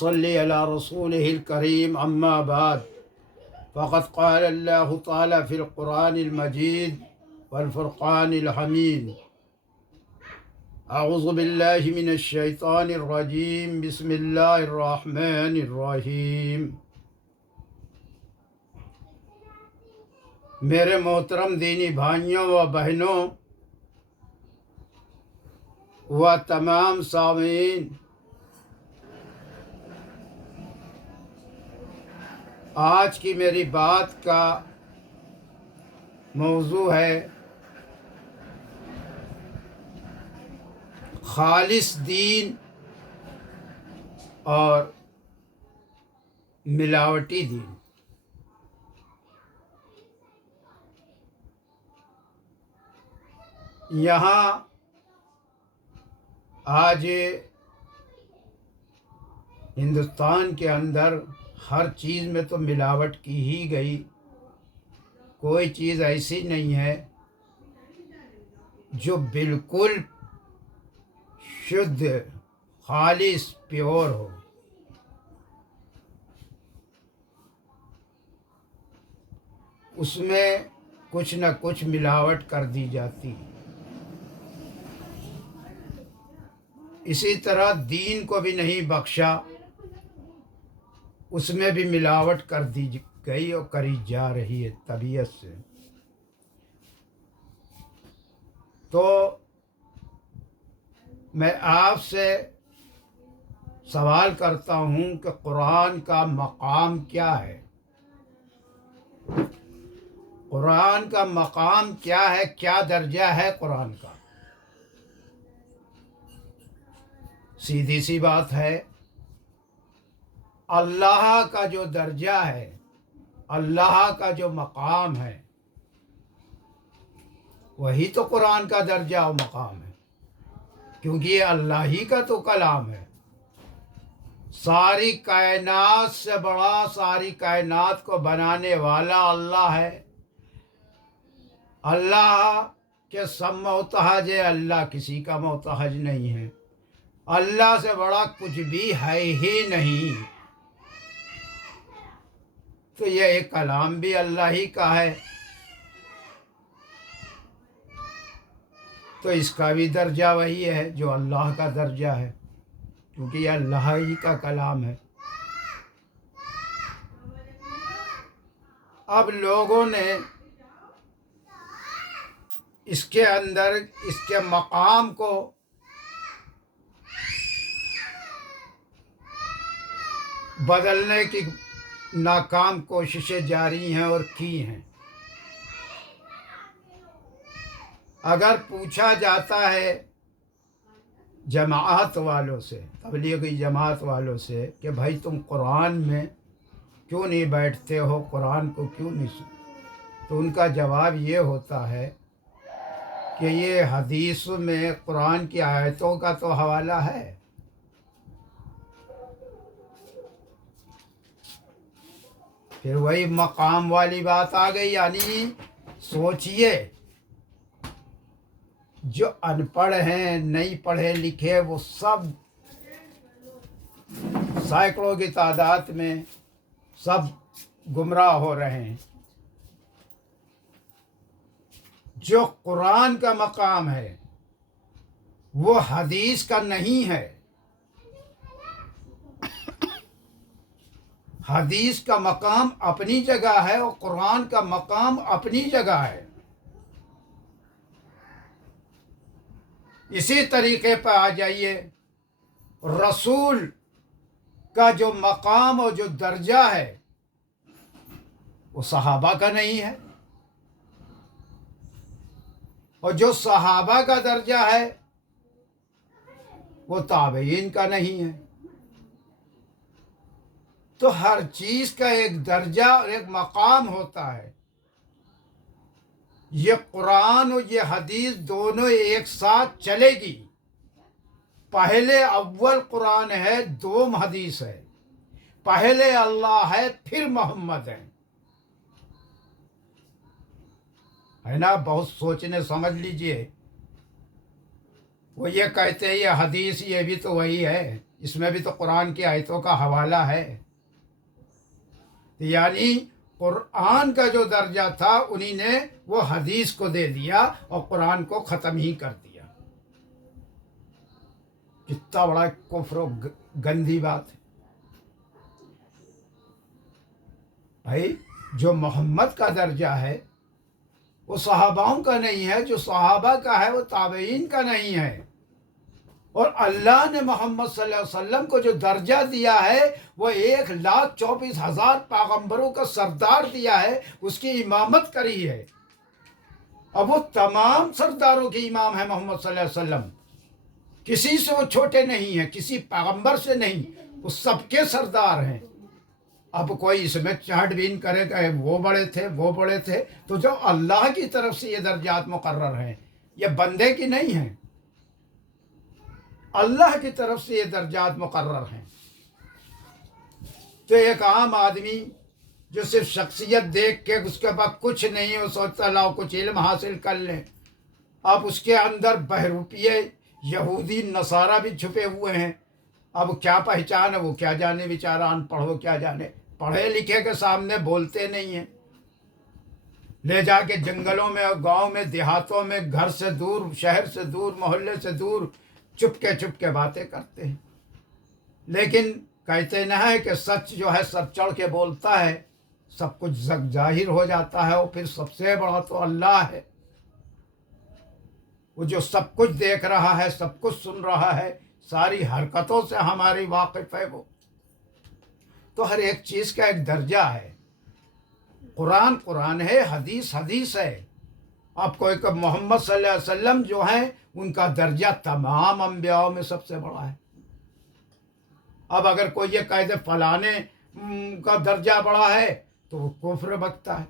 نصلي على رسوله الكريم أما بعد فقد قال الله تعالى في القرآن المجيد والفرقان الحميد أعوذ بالله من الشيطان الرجيم بسم الله الرحمن الرحيم میرے محترم دینی بھائیوں و بہنوں و تمام سامعین، آج کی میری بات کا موضوع ہے خالص دین اور ملاوٹی دین۔ یہاں آج ہندوستان کے اندر ہر چیز میں تو ملاوٹ کی ہی گئی، کوئی چیز ایسی نہیں ہے جو بالکل شدھ خالص پیور ہو۔ اس میں کچھ نہ کچھ ملاوٹ کر دی جاتی۔ اسی طرح دین کو بھی نہیں بخشا، اس میں بھی ملاوٹ کر دی گئی اور کری جا رہی ہے طبیعت سے۔ تو میں آپ سے سوال کرتا ہوں کہ قرآن کا مقام کیا ہے؟ قرآن کا مقام کیا ہے؟ کیا درجہ ہے قرآن کا؟ سیدھی سی بات ہے، اللہ کا جو درجہ ہے، اللہ کا جو مقام ہے، وہی تو قرآن کا درجہ و مقام ہے، کیونکہ یہ اللہ ہی کا تو کلام ہے۔ ساری کائنات سے بڑا، ساری کائنات کو بنانے والا اللہ ہے۔ اللہ کے سب محتاج ہے، اللہ کسی کا محتاج نہیں ہے۔ اللہ سے بڑا کچھ بھی ہے ہی نہیں۔ تو یہ ایک کلام بھی اللہ ہی کا ہے، تو اس کا بھی درجہ وہی ہے جو اللہ کا درجہ ہے، کیونکہ یہ اللہ ہی کا کلام ہے۔ اب لوگوں نے اس کے اندر اس کے مقام کو بدلنے کی ناکام کوششیں جاری ہیں اور کی ہیں۔ اگر پوچھا جاتا ہے جماعت والوں سے، تبلیغی جماعت والوں سے کہ بھائی تم قرآن میں کیوں نہیں بیٹھتے ہو، قرآن کو کیوں نہیں سنتے، تو ان کا جواب یہ ہوتا ہے کہ یہ حدیث میں قرآن کی آیتوں کا تو حوالہ ہے۔ پھر وہی مقام والی بات آ گئی، یعنی سوچئے جو ان پڑھ ہیں، نہیں پڑھے لکھے، وہ سب سینکڑوں کی تعداد میں سب گمراہ ہو رہے ہیں۔ جو قرآن کا مقام ہے وہ حدیث کا نہیں ہے۔ حدیث کا مقام اپنی جگہ ہے اور قرآن کا مقام اپنی جگہ ہے۔ اسی طریقے پہ آ جائیے، رسول کا جو مقام اور جو درجہ ہے وہ صحابہ کا نہیں ہے، اور جو صحابہ کا درجہ ہے وہ تابعین کا نہیں ہے۔ تو ہر چیز کا ایک درجہ اور ایک مقام ہوتا ہے۔ یہ قرآن اور یہ حدیث دونوں ایک ساتھ چلے گی۔ پہلے اول قرآن ہے، دوم حدیث ہے، پہلے اللہ ہے پھر محمد ہے نا؟ بہت سوچنے سمجھ لیجئے۔ وہ یہ کہتے ہیں یہ حدیث، یہ بھی تو وہی ہے، इसमें भी तो कुरान की आयतों का हवाला है। यानी कुरान का जो दर्जा था उन्हीं ने वो हदीस को दे दिया और कुरान को ख़त्म ही कर दिया। कितना बड़ा कुफ्र और गंदी बात है भाई। जो मोहम्मद का दर्जा है वो सहाबाओं का नहीं है, जो सहाबा का है वो ताबईन का नहीं है। और अल्लाह ने मोहम्मद सल्लल्लाहु अलैहि वसल्लम को जो दर्जा दिया है वो 1,24,000 पैगंबरों का सरदार दिया है, उसकी इमामत करी है। अब वो तमाम सरदारों के इमाम है मोहम्मद सल्लल्लाहु अलैहि वसल्लम। किसी से वो छोटे नहीं हैं, किसी पैगंबर से नहीं, वो सबके सरदार हैं। अब कोई इसमें छांटबीन करेगा वो बड़े थे वो बड़े थे, तो जो अल्लाह की तरफ से ये दर्जात मुकर्रर हैं, ये बंदे की नहीं हैं, अल्लाह की तरफ से ये दर्जात मुकर्रर हैं। तो एक आम आदमी जो सिर्फ शख्सियत देख के उसके पास कुछ नहीं, वो सोचता लाओ कुछ इल्म हासिल कर लें। अब उसके अंदर बहरूपिये यहूदी नसारा भी छुपे हुए हैं। अब क्या पहचान है, वो क्या जाने, बेचारा अनपढ़ हो क्या जाने, पढ़े लिखे के सामने बोलते नहीं हैं। ले जाके जंगलों में और गांव में देहातों में, घर से दूर, शहर से दूर, मोहल्ले से दूर चुपके बातें करते हैं। लेकिन कहते न है कि सच जो है सर चढ़ के बोलता है, सब कुछ जाहिर हो जाता है। और फिर सबसे बड़ा तो अल्लाह है, वो जो सब कुछ देख रहा है, सब कुछ सुन रहा है, सारी हरकतों से हमारी वाकिफ है वो। तो हर एक चीज़ का एक दर्जा है। कुरान कुरान है, हदीस हदीस है। आपको एक मोहम्मद सल्लल्लाहु अलैहि वसल्लम जो हैं उनका दर्जा तमाम अंबियाओं में सबसे बड़ा है। अब अगर कोई ये कह दे फलाने का दर्जा बड़ा है तो वो कुफ्र बकता है।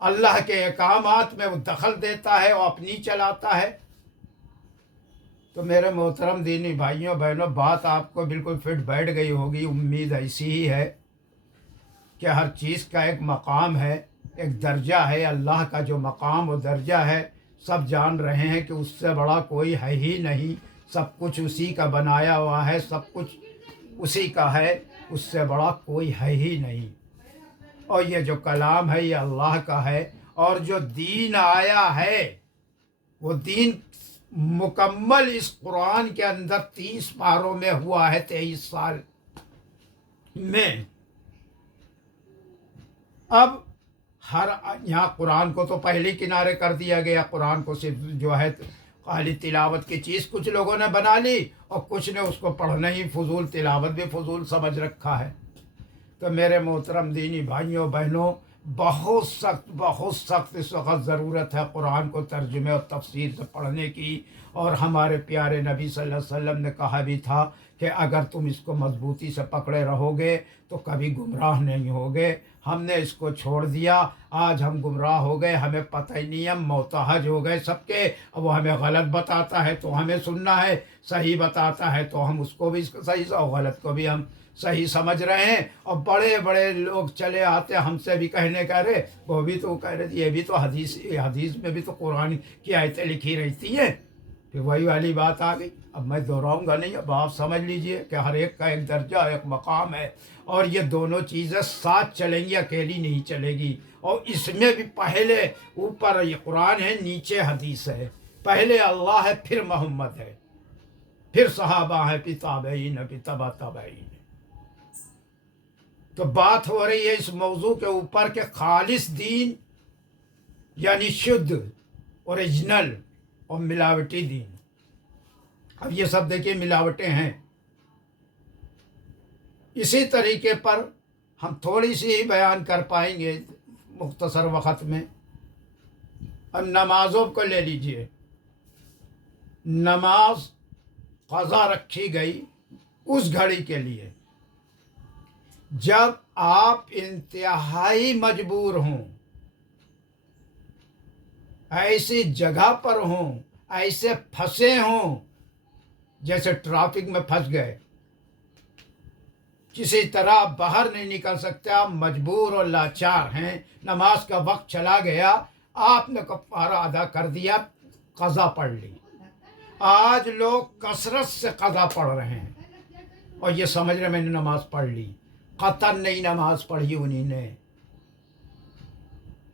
अल्लाह के अहकामात में वो दखल देता है और अपनी चलाता है। तो मेरे मोहतरम दीनी भाइयों बहनों, बात आपको बिल्कुल फिट बैठ गई होगी। उम्मीद ऐसी ही है कि हर चीज़ का एक मकाम है, एक दर्जा है। अल्लाह का जो मकाम और दर्जा है सब जान रहे हैं कि उससे बड़ा कोई है ही नहीं। सब कुछ उसी का बनाया हुआ है, सब कुछ उसी का है, उससे बड़ा कोई है ही नहीं। और ये जो कलाम है ये अल्लाह का है। और जो दीन आया है वो दीन मुकम्मल इस कुरान के अंदर 30 पारों में हुआ है, 23 साल में। अब हर यहाँ कुरान को तो पहले किनारे कर दिया गया। कुरान को सिर्फ जो है खाली तिलावत की चीज़ कुछ लोगों ने बना ली और कुछ ने उसको पढ़ना ही फजूल, तिलावत भी फजूल समझ रखा है। तो मेरे मोहतरम दीनी भाइयों बहनों, बहुत सख्त इस वक्त ज़रूरत है कुरान को तर्जुमे और तफसीर से पढ़ने की। और हमारे प्यारे नबी सल्लल्लाहु अलैहि वसल्लम ने कहा भी था कि अगर तुम इसको मजबूती से पकड़े रहोगे तो कभी गुमराह नहीं होगे। हमने इसको छोड़ दिया, आज हम गुमराह हो गए, हमें पता ही नहीं, हम मोतहज हो गए सबके। अब वो हमें गलत बताता है तो हमें सुनना है, सही बताता है तो हम उसको भी सही और गलत को भी हम सही समझ रहे हैं। और बड़े बड़े लोग चले आते हमसे भी कहने कह रहे, वो भी तो कह रहे ये भी तो हदीस में भी तो कुरान की आयतें लिखी रहती हैं। फिर वही वाली बात आ गई। अब मैं दोहराऊंगा नहीं, अब आप समझ लीजिए कि हर एक का एक दर्जा एक मकाम है। और ये दोनों चीज़ें साथ चलेंगी, अकेली नहीं चलेगी। और इसमें भी पहले ऊपर ये कुरान है, नीचे हदीस है। पहले अल्लाह है, फिर मोहम्मद है, फिर सहाबा है, फिर ताबईन, फिर तबा ताबईन। तो बात हो रही है इस मौजू के ऊपर के खालिस दीन यानी शुद्ध, ओरिजिनल और मिलावटी दीन। अब ये सब देखिए मिलावटें हैं। इसी तरीके पर हम थोड़ी सी ही बयान कर पाएंगे मुख्तसर वक़्त में। अब नमाज़ों को ले लीजिए। नमाज क़ज़ा रखी गई उस घड़ी के लिए जब आप इंतहाई मजबूर हों, ऐसी जगह पर हों, ऐसे फंसे हों जैसे ट्रैफिक में फंस गए, किसी तरह बाहर नहीं निकल सकते, आप मजबूर और लाचार हैं, नमाज का वक्त चला गया, आपने कफ़ारा अदा कर दिया, क़ज़ा पढ़ ली। آج لوگ کثرت سے قضا پڑھ رہے ہیں اور یہ سمجھ رہے میں نے نماز پڑھ لی، قطعاً نہیں نماز پڑھی انہیں نے۔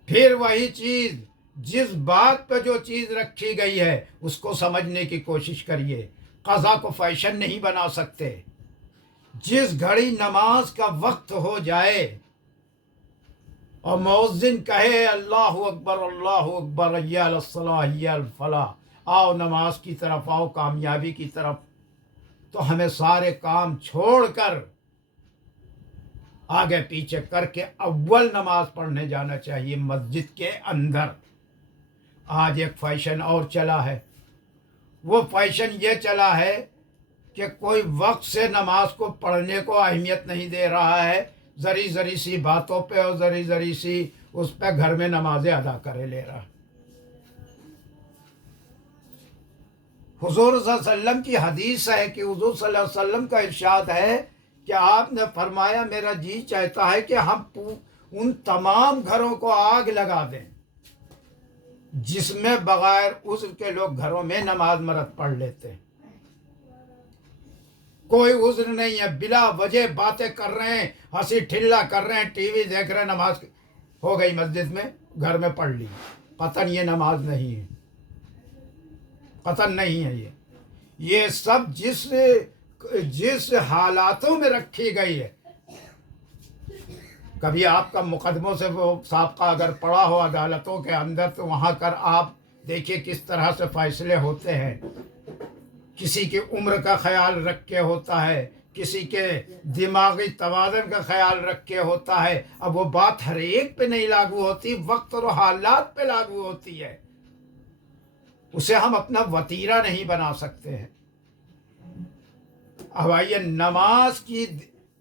پھر وہی چیز، جس بات پہ جو چیز رکھی گئی ہے اس کو سمجھنے کی کوشش کریے۔ قضا کو فیشن نہیں بنا سکتے۔ جس گھڑی نماز کا وقت ہو جائے اور مؤذن کہے اللہ اکبر حی علی الصلاۃ حی علی الفلاح، آؤ نماز کی طرف، آؤ کامیابی کی طرف، تو ہمیں سارے کام چھوڑ کر آگے پیچھے کر کے اول نماز پڑھنے جانا چاہیے مسجد کے اندر۔ آج ایک فیشن اور چلا ہے، وہ فیشن یہ چلا ہے کہ کوئی وقت سے نماز کو پڑھنے کو اہمیت نہیں دے رہا ہے، ذری ذری سی باتوں پہ اور ذری ذری سی اس پہ گھر میں نمازیں ادا کرے لے رہا۔ حضور صلی اللہ علیہ وسلم کی حدیث ہے کہ حضور صلی اللہ علیہ وسلم کا ارشاد ہے کہ آپ نے فرمایا میرا جی چاہتا ہے کہ ہم ان تمام گھروں کو آگ لگا دیں جس میں بغیر عذر کے لوگ گھروں میں نماز مرد پڑھ لیتے ہیں۔ کوئی عذر نہیں ہے، بلا وجہ باتیں کر رہے ہیں، ہنسی ٹھلا کر رہے ہیں، ٹی وی دیکھ رہے ہیں، نماز ہو گئی مسجد میں، گھر میں پڑھ لی، قطعاً یہ نماز نہیں ہے، قطعاً نہیں ہے۔ یہ سب جس حالاتوں میں رکھی گئی ہے، کبھی آپ کا مقدموں سے وہ سابقہ اگر پڑا ہو عدالتوں کے اندر تو وہاں کر آپ دیکھیے کس طرح سے فیصلے ہوتے ہیں۔ کسی کی عمر کا خیال رکھ کے ہوتا ہے، کسی کے دماغی توازن کا خیال رکھ کے ہوتا ہے۔ اب وہ بات ہر ایک پہ نہیں لاگو ہوتی، وقت اور حالات پہ لاگو ہوتی ہے، اسے ہم اپنا وتیرہ نہیں بنا سکتے ہیں۔ اب آئیے، نماز کی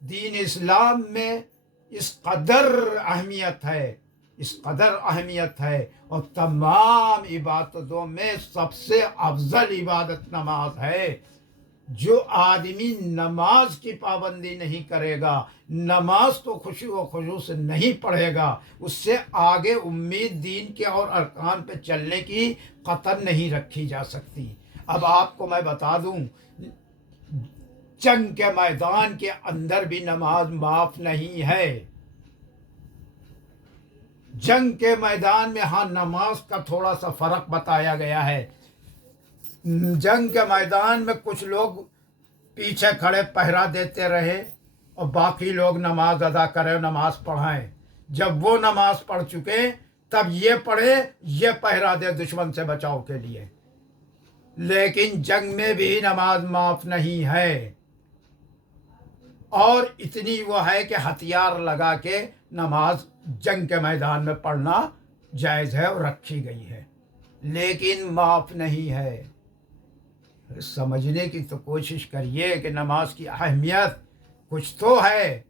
دین اسلام میں اس قدر اہمیت ہے، اس قدر اہمیت ہے، اور تمام عبادتوں میں سب سے افضل عبادت نماز ہے۔ جو آدمی نماز کی پابندی نہیں کرے گا، نماز کو خشوع و خضوع سے نہیں پڑھے گا، اس سے آگے امید دین کے اور ارکان پہ چلنے کی قطعاً نہیں رکھی جا سکتی۔ اب آپ کو میں بتا دوں، جنگ کے میدان کے اندر بھی نماز معاف نہیں ہے۔ جنگ کے میدان میں ہاں نماز کا تھوڑا سا فرق بتایا گیا ہے۔ جنگ کے میدان میں کچھ لوگ پیچھے کھڑے پہرا دیتے رہے اور باقی لوگ نماز ادا کریں، نماز پڑھائیں۔ جب وہ نماز پڑھ چکے تب یہ پڑھے، یہ پہرا دے دشمن سے بچاؤ کے لیے۔ لیکن جنگ میں بھی نماز معاف نہیں ہے، اور اتنی وہ ہے کہ ہتھیار لگا کے نماز جنگ کے میدان میں پڑھنا جائز ہے اور رکھی گئی ہے، لیکن معاف نہیں ہے۔ سمجھنے کی تو کوشش کریے کہ نماز کی اہمیت کچھ تو ہے۔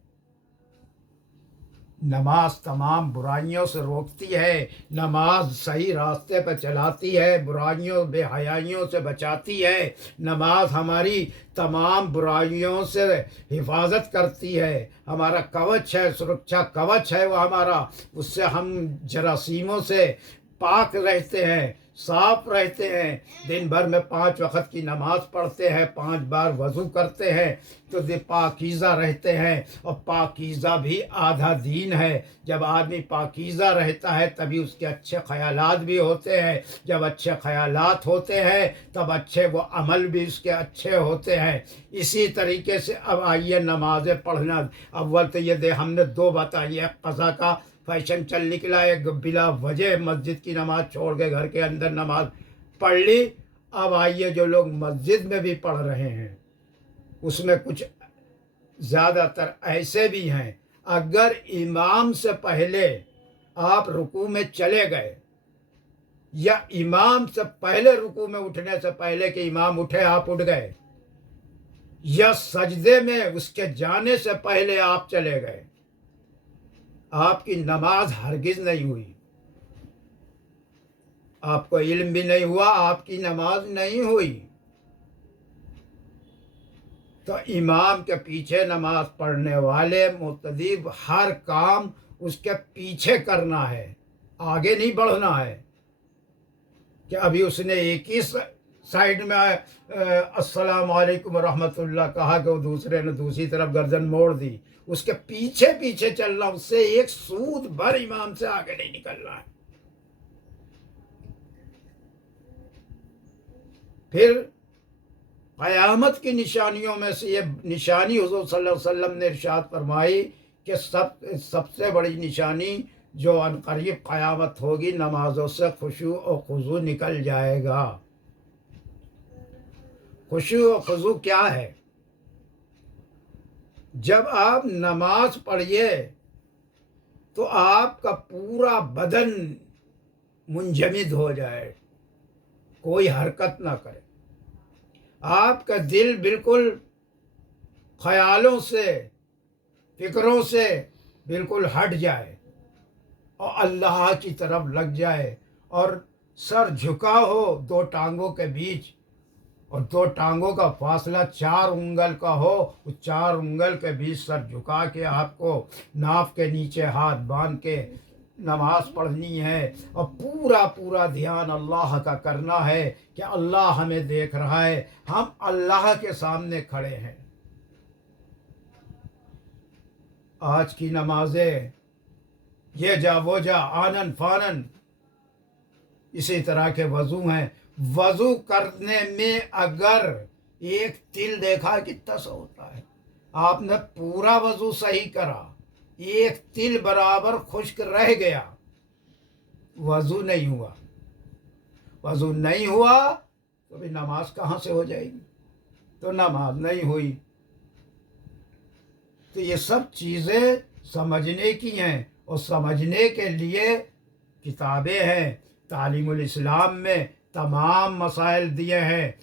نماز تمام برائیوں سے روکتی ہے، نماز صحیح راستے پہ چلاتی ہے، برائیوں بے حیائیوں سے بچاتی ہے، نماز ہماری تمام برائیوں سے حفاظت کرتی ہے، ہمارا کوچ ہے، سرکشا کوچ ہے وہ ہمارا، اس سے ہم جراثیموں سے پاک رہتے ہیں، صاف رہتے ہیں۔ دن بھر میں 5 وقت کی نماز پڑھتے ہیں، 5 بار وضو کرتے ہیں تو پاکیزہ رہتے ہیں، اور پاکیزہ بھی آدھا دین ہے۔ جب آدمی پاکیزہ رہتا ہے تبھی اس کے اچھے خیالات بھی ہوتے ہیں، جب اچھے خیالات ہوتے ہیں تب اچھے وہ عمل بھی اس کے اچھے ہوتے ہیں۔ اسی طریقے سے اب آئیے نمازیں پڑھنا، اول تو یہ ہم نے 2 بتائی، ایک قضا کا فیشن چل نکلا، ایک بلا وجہ مسجد کی نماز چھوڑ کے گھر کے اندر نماز پڑھ لی۔ اب آئیے، جو لوگ مسجد میں بھی پڑھ رہے ہیں اس میں کچھ زیادہ تر ایسے بھی ہیں، اگر امام سے پہلے آپ رکوع میں چلے گئے، یا امام سے پہلے رکوع میں اٹھنے سے پہلے کہ امام اٹھے آپ اٹھ گئے، یا سجدے میں اس کے جانے سے پہلے آپ چلے گئے، آپ کی نماز ہرگز نہیں ہوئی، آپ کو علم بھی نہیں ہوا، آپ کی نماز نہیں ہوئی۔ تو امام کے پیچھے نماز پڑھنے والے متدیب ہر کام اس کے پیچھے کرنا ہے، آگے نہیں بڑھنا ہے کہ ابھی اس نے ایک ہی साइड में अस्सलाम वालेकुम रहमतुल्लाह कहा कि वो दूसरे ने दूसरी तरफ गर्दन मोड़ दी, उसके पीछे पीछे चलना, उससे एक सूद भर इमाम से आगे नहीं निकलना है। फिर क़यामत की निशानियों में से ये निशानी हुज़ूर सल्लल्लाहु अलैहि वसल्लम ने इरशाद फरमाई कि सबसे बड़ी निशानी जो अनक़रीब क़यामत होगी, नमाज़ों से खुशू और खुज़ू निकल जाएगा। खुशू और खुज़ू क्या है? जब आप नमाज पढ़िए तो आपका पूरा बदन मुंजमिद हो जाए, कोई हरकत ना करे, आपका दिल बिल्कुल ख्यालों से, फिक्रों से बिल्कुल हट जाए और अल्लाह की तरफ लग जाए, और सर झुका हो दो टांगों के बीच, और दो टांगों का फासला 4 उंगल का हो, उस 4 उंगल के बीच सर झुका के आपको नाफ के नीचे हाथ बांध के नमाज पढ़नी है, और पूरा पूरा ध्यान अल्लाह का करना है कि अल्लाह हमें देख रहा है, हम अल्लाह के सामने खड़े हैं। आज की नमाजें ये जा वो जा, आनन फानन, इसी तरह के वज़ू हैं। वज़ू करने में अगर एक तिल देखा कितना सा होता है, आपने पूरा वज़ू सही करा, एक तिल बराबर खुश्क रह गया, वज़ू नहीं हुआ। वज़ू नहीं हुआ तो भी नमाज कहाँ से हो जाएगी? तो नमाज नहीं हुई। तो ये सब चीज़ें समझने की हैं, और समझने के लिए किताबें हैं। तालीमुल इस्लाम में तमाम मसाइल दिए हैं,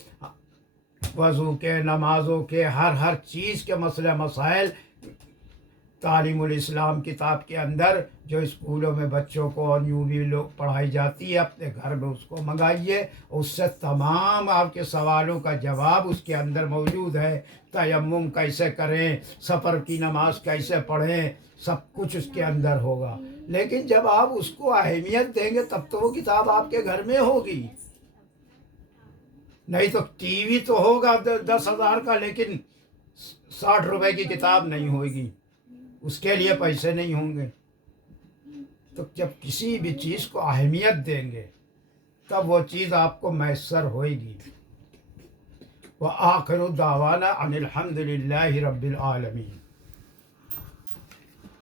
वज़ू के, नमाज़ों के, हर चीज़ के मसले मसाइल तालीमुल इस्लाम किताब के अंदर, जो स्कूलों में बच्चों को और यूँ भी लोग पढ़ाई जाती है, अपने घर में उसको मंगाइए, उससे तमाम आपके सवालों का जवाब उसके अंदर मौजूद है। तयम्मुम कैसे करें, सफ़र की नमाज कैसे पढ़ें, सब कुछ उसके अंदर होगा। लेकिन जब आप उसको अहमियत देंगे तब तो वो किताब आपके घर में होगी। नहीं तो टीवी तो होगा 10,000 का, लेकिन 60 रुपए की किताब नहीं होगी, उसके लिए पैसे नहीं होंगे। तो जब किसी भी चीज़ को अहमियत देंगे तब वो चीज़ आपको मैसर होएगी। व आखिरु दावाना अनिल हम्दुलिल्लाहि रब्बिल आलमीन।